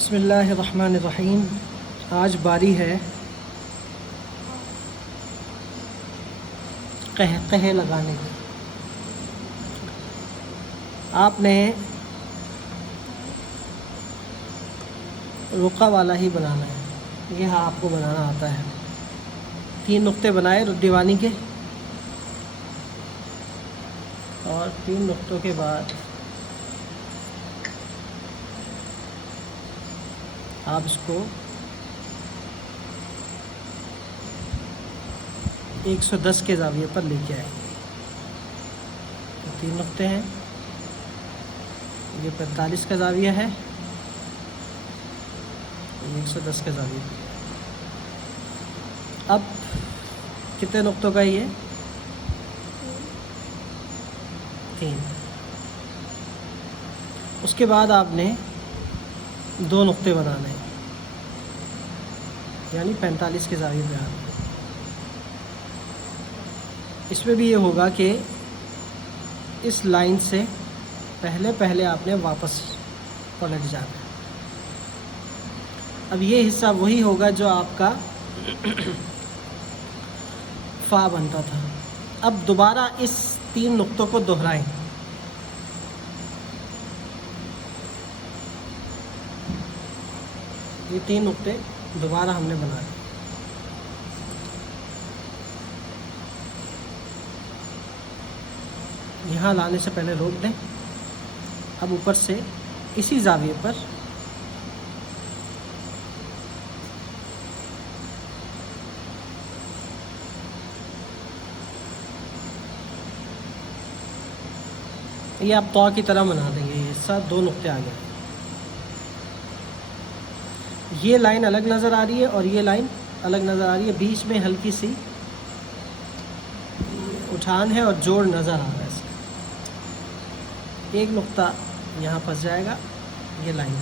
बिस्मिल्लाहिर्रहमानिर्रहीम। आज बारी है कह लगाने की। आपने रुका वाला ही बनाना है। यह आपको बनाना आता है। 3 नुक्ते बनाए दीवानी के और 3 नुक्तों के बाद आप इसको 110 के ज़ाविये पर लेके आए। तो 3 नुक्ते हैं, ये 45 का ज़ाविया है, 110 का ज़ाविया। अब कितने नुक्तों का ये? 3। उसके बाद आपने 2 नुक्ते बनाने हैं, यानी 45 के ज़ाविये पे आना। इसमें भी ये होगा कि इस लाइन से पहले आपने वापस पलट जाना है। अब ये हिस्सा वही होगा जो आपका फ़ा बनता था। अब दोबारा इस 3 नुक्तों को दोहराएं। ये 3 नुक्ते दोबारा हमने बनाए। यहाँ लाने से पहले रोक दें। अब ऊपर से इसी ज़ाविये पर ये आप तौ की तरह बना देंगे। ये हिस्सा 2 नुक्ते आ गए। ये लाइन अलग नज़र आ रही है और ये लाइन अलग नज़र आ रही है। बीच में हल्की सी उठान है और जोड़ नज़र आ रहा है। एक नुक्ता यहाँ फंस जाएगा, ये लाइन।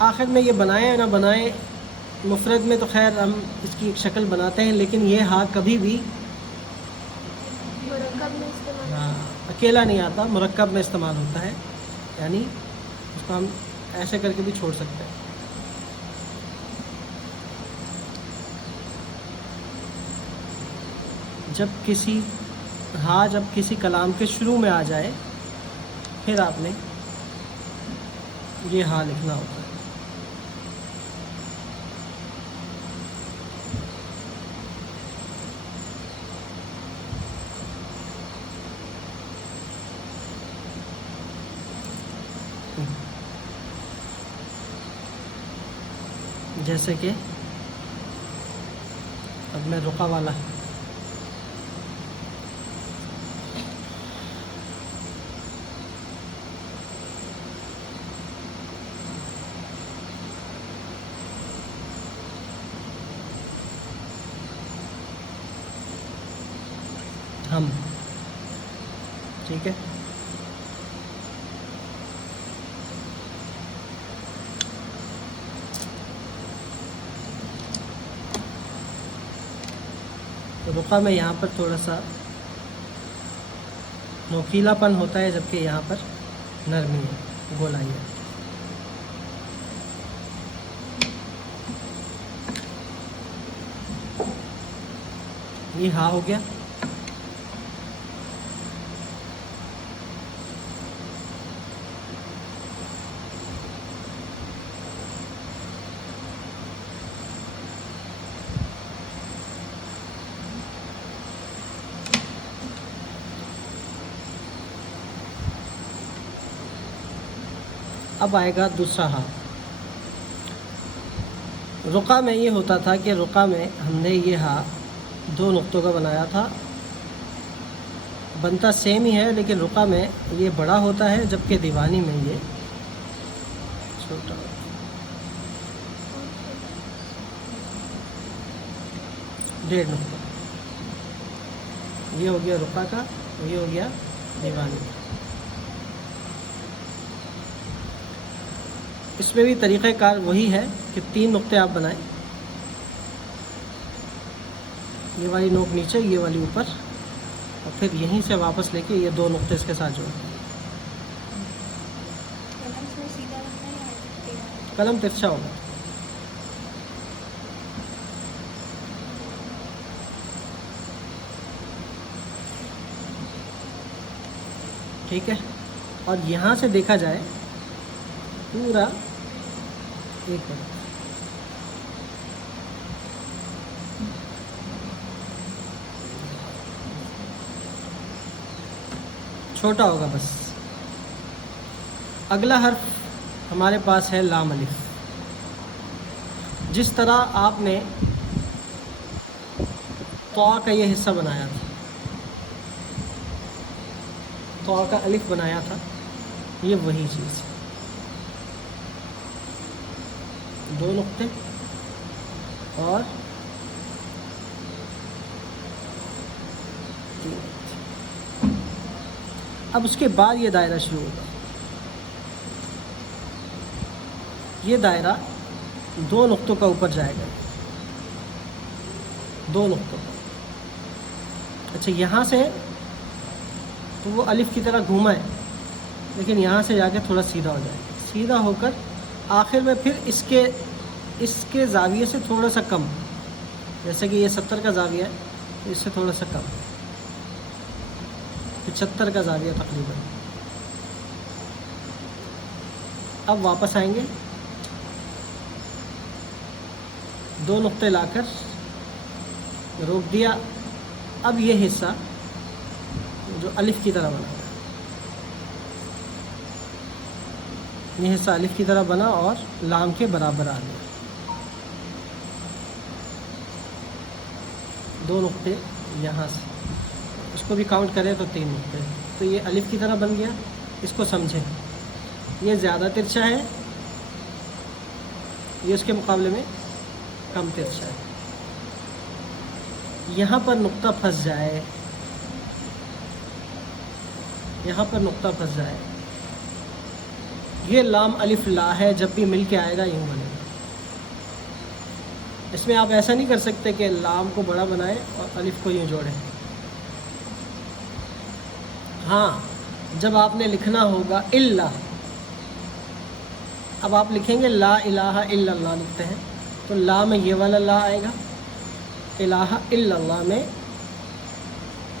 आखिर में ये बनाएं या ना बनाएं, मुफरद में तो खैर हम इसकी एक शक्ल बनाते हैं, लेकिन ये हाँ कभी भी अकेला नहीं आता, मुरक्कब में इस्तेमाल होता है। यानी इसको हम ऐसे करके भी छोड़ सकते हैं। जब किसी कलाम के शुरू में आ जाए, फिर आपने ये हाँ लिखना होता है। जैसे कि अब मैं रुका वाला हम, ठीक है। तो रुका में यहाँ पर थोड़ा सा नोकीलापन होता है, जबकि यहाँ पर नरमी है, गोलाई है। ये हाँ हो गया। अब आएगा दूसरा हाँ। रुका में ये होता था कि रुका में हमने ये हाँ 2 नुक्तों का बनाया था। बनता सेम ही है, लेकिन रुका में ये बड़ा होता है, जबकि दीवानी में ये छोटा। डेढ़ नुक्ता। ये हो गया रुका का, ये हो गया दीवानी। इसमें भी तरीक़ाकार वही है कि 3 नुक्ते आप बनाएं। ये वाली नोक नीचे, ये वाली ऊपर, और फिर यहीं से वापस लेके ये 2 नुक्ते इसके साथ जोड़। कलम तिरछा होगा। ठीक है, और यहाँ से देखा जाए पूरा एक मिनट, छोटा होगा बस। अगला हर्फ हमारे पास है लाम अलिफ। जिस तरह आपने तौ का ये हिस्सा बनाया था, तौ का अलिफ बनाया था, ये वही चीज़ है। 2 नुक्ते और 3। अब उसके बाद ये दायरा शुरू होगा। ये दायरा 2 नुक्तों का ऊपर जाएगा, 2 नुक्तों का। अच्छा, यहाँ से तो वो अलिफ की तरह घूमा है, लेकिन यहाँ से जाके थोड़ा सीधा हो जाएगा। सीधा होकर आखिर में फिर इसके ज़ाविये से थोड़ा सा कम, जैसे कि ये 70 का ज़ाविया है, तो इससे थोड़ा सा कम 75 का ज़ाविया तकरीबन। अब वापस आएंगे, 2 नुक्ते लाकर रोक दिया। अब ये हिस्सा जो अलिफ की तरह बना, ये हिस्सा अलिफ की तरह बना और लाम के बराबर आ गया। 2 नुक्ते यहाँ से, इसको भी काउंट करें तो 3 नुक्ते, तो ये अलिफ की तरह बन गया। इसको समझें, ये ज़्यादा तिरछा है, ये उसके मुकाबले में कम तिरछा है। यहाँ पर नुक्ता फंस जाए, यहाँ पर नुक्ता फंस जाए, ये लाम अलिफ ला है, जब भी मिल के आएगा यूँ बनेगा। इसमें आप ऐसा नहीं कर सकते कि लाम को बड़ा बनाए और अलिफ को यूँ जोड़ें। हाँ, जब आपने लिखना होगा इल्ला, अब आप लिखेंगे ला इलाहा इल्लल्लाह लिखते हैं, तो ला में ये वाला ला आएगा, इलाहा इल्लल्लाह में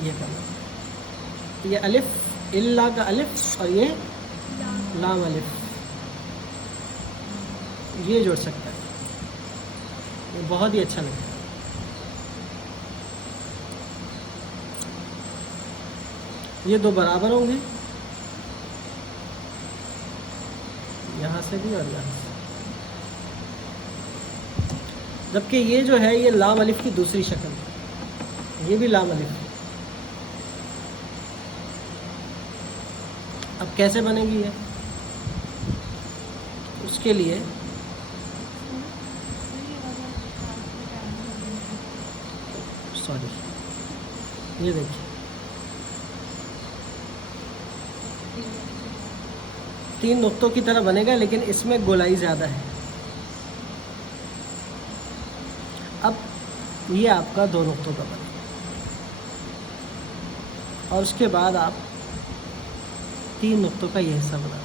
ये करना, ये अलिफ, इल्ला का अलिफ और ये लाम अलिफ, ये जोड़ सकता है। ये बहुत ही अच्छा लगता है। ये 2 बराबर होंगे, यहाँ से भी और यहाँ से। जबकि ये जो है ये लाम अलिफ की दूसरी शक्ल है, ये भी लाम अलिफ है। अब कैसे बनेगी ये, उसके लिए सॉरी, ये देखिए 3 नुक्तों की तरह बनेगा, लेकिन इसमें गोलाई ज़्यादा है। अब ये आपका 2 नुक्तों का बनेगा, और उसके बाद आप 3 नुक्तों का ये हिस्सा बना दें।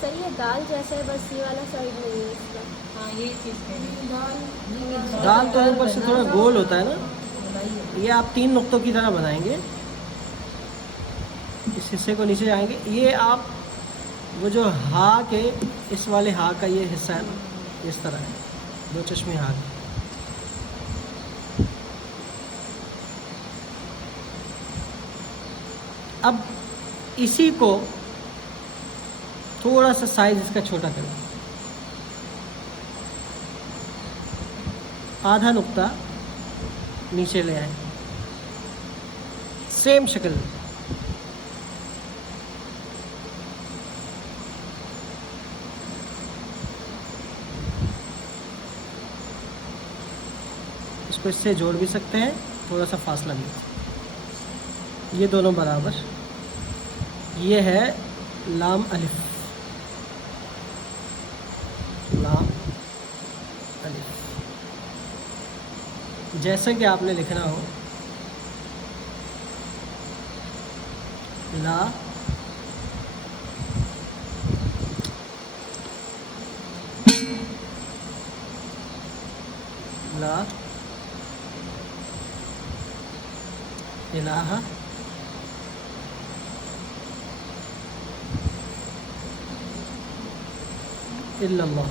सही है, दाल जैसा है, बस ये वाला साइड नहीं है इसका। हाँ, ये चीज़ है। दाल तो ऊपर से थोड़ा गोल होता है ना, ये आप 3 नुक्तों की तरह बनाएंगे। इस हिस्से को नीचे जाएंगे, ये आप वो जो हा के इस वाले हा का ये हिस्सा है ना, इस तरह है, 2 चश्मे हा के। अब इसी को थोड़ा सा साइज इसका छोटा करें, आधा नुक्ता नीचे ले आए, सेम शक्ल। इसको इससे जोड़ भी सकते हैं, थोड़ा सा फासला भी। ये दोनों बराबर, ये है लाम अलिफ, लाम जैसा कि आपने लिखना हो, ला ला इलाहा इल्लल्लाह।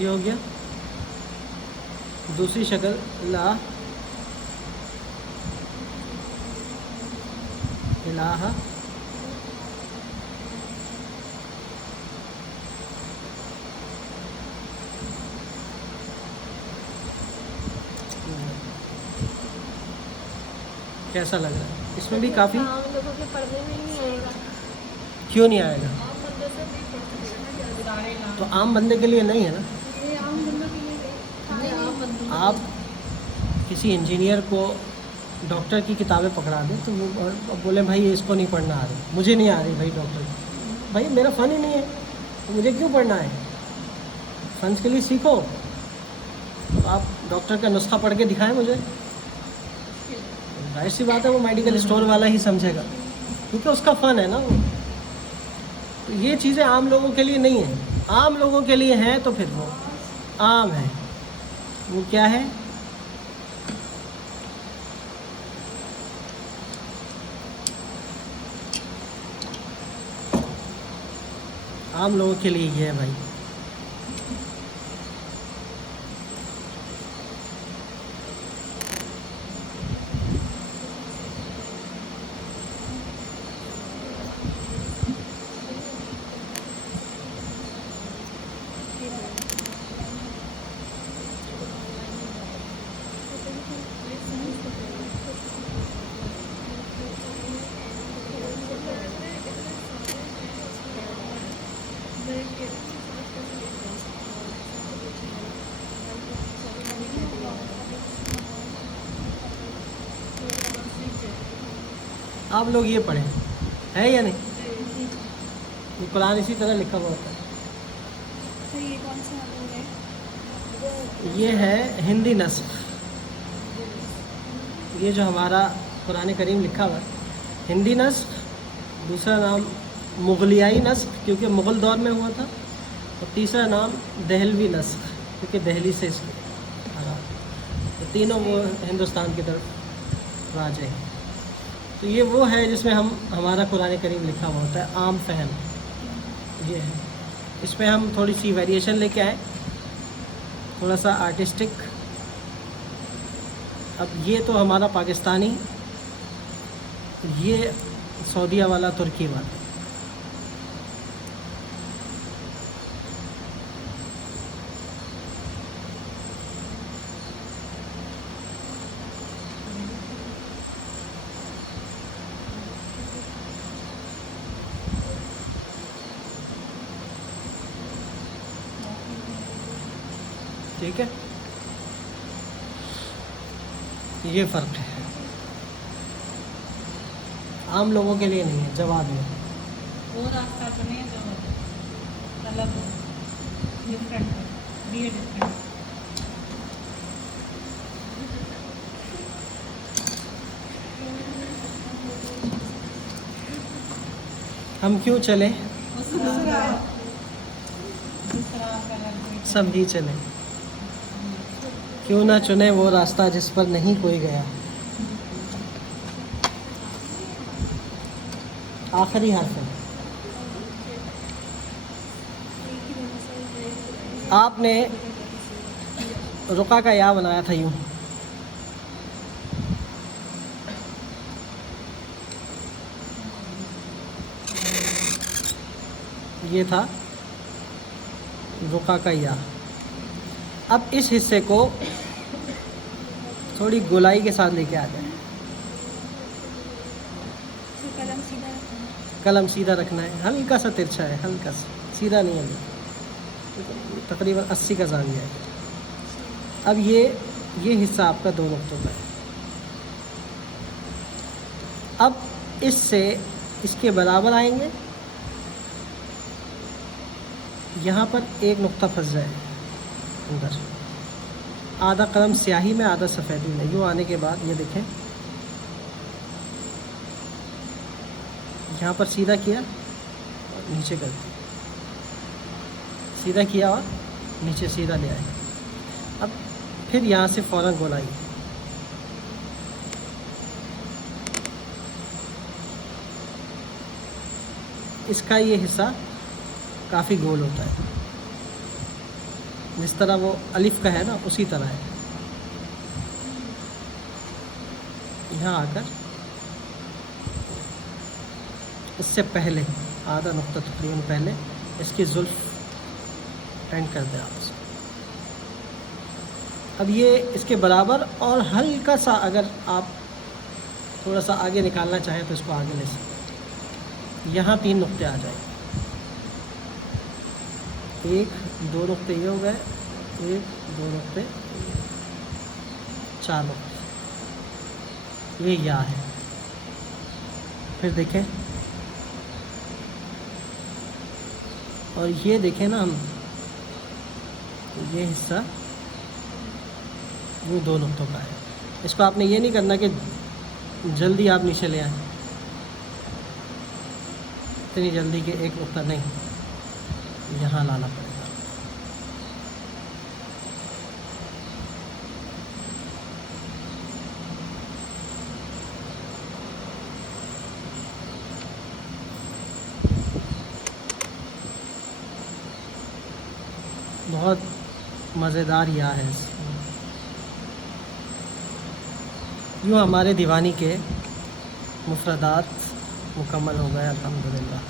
ये हो गया। दूसरी शक्ल ला इलाहा कैसा लग रहा है? इसमें भी काफ़ी। आम लोगों के पढ़ने में नहीं आएगा। क्यों नहीं आएगा? तो आम बंदे के लिए नहीं है ना। ये आम बंदों के लिए आम बंदों आप किसी इंजीनियर को डॉक्टर की किताबें पकड़ा दें तो वो और बोले भाई इसको नहीं पढ़ना आ रही, मुझे नहीं आ रही भाई डॉक्टर, भाई मेरा फ़न ही नहीं है तो मुझे क्यों पढ़ना है? फ़न के लिए सीखो। तो आप डॉक्टर का नुस्खा पढ़ के दिखाएं मुझे, जाहिर सी बात है वो मेडिकल स्टोर वाला ही समझेगा क्योंकि उसका फ़न है ना वो। तो ये चीज़ें आम लोगों के लिए नहीं है। आम लोगों के लिए हैं तो फिर वो आम है। वो क्या है? आम लोगों के लिए ये है भाई। आप लोग ये पढ़ें, है या नहीं? ये कुरान इसी तरह लिखा हुआ होता है। ये कौन सा है? ये है हिंदी नस्ख। ये जो हमारा कुरान करीम लिखा हुआ है हिंदी नस्ख, दूसरा नाम मुगलियाई नस्ख क्योंकि मुग़ल दौर में हुआ था, और तीसरा नाम दहलवी नस्ख क्योंकि दहली से इसलिए आया। तो तीनों वो हिंदुस्तान की तरफ राजे हैं। तो ये वो है जिसमें हमारा कुरान करीम लिखा हुआ होता है, आम फहम ये है। इसमें हम थोड़ी सी वेरिएशन लेके आए, थोड़ा सा आर्टिस्टिक। अब ये तो हमारा पाकिस्तानी, ये सऊदीया वाला तुर्की वाला। ठीक है, ये फ़र्क है। आम लोगों के लिए नहीं है। जवाब में वो रास्ता चुने जो अलग हो, डिफरेंट हो, बी डिफरेंट। हम क्यों चले, सब ही चले। क्यों ना चुने वो रास्ता जिस पर नहीं कोई गया। आखिरी हर्फ है। आपने रुका का या बनाया था यूं, ये था रुका का या। अब इस हिस्से को थोड़ी गोलाई के साथ लेके आ जाए। कलम सीधा रखना है, हल्का सा तिरछा है, हल्का सा, सीधा नहीं है, तकरीबन 80 का जाविया है। अब ये हिस्सा आपका 2 नुक्तों का है। अब इससे इसके बराबर आएंगे, यहाँ पर एक नुक्ता फंस जाए अंदर, आधा कलम स्याही में आधा सफ़ेदी में। यूँ आने के बाद ये देखें, यहाँ पर सीधा किया और नीचे कर दिया, सीधा किया और नीचे सीधा ले आए। अब फिर यहाँ से फ़ौरन गोलाई, इसका ये हिस्सा काफ़ी गोल होता है, जिस तरह वो अलिफ का है ना उसी तरह है। यहाँ आकर इससे पहले आधा नुक्ता तकरीबन पहले इसकी जुल्फ एंड कर दें आप। अब ये इसके बराबर और हल्का सा अगर आप थोड़ा सा आगे निकालना चाहें तो इसको आगे ले सकते। यहाँ 3 नुक्ते आ जाएंगे, 1 2 नुक्ते ये हो गए, 1 2 नुक्ते, 4 नुक्ते, ये या है। फिर देखें और ये देखें ना, हम ये हिस्सा वो 2 नुक्तों का है। इसको आपने ये नहीं करना कि जल्दी आप नीचे ले आए, इतनी जल्दी के 1 नुक्ता नहीं, यहाँ लाना पड़ेगा। बहुत मज़ेदार या है। यूँ हमारे दीवानी के मुफरदात मुकम्मल हो गए अल्हम्दुलिल्लाह।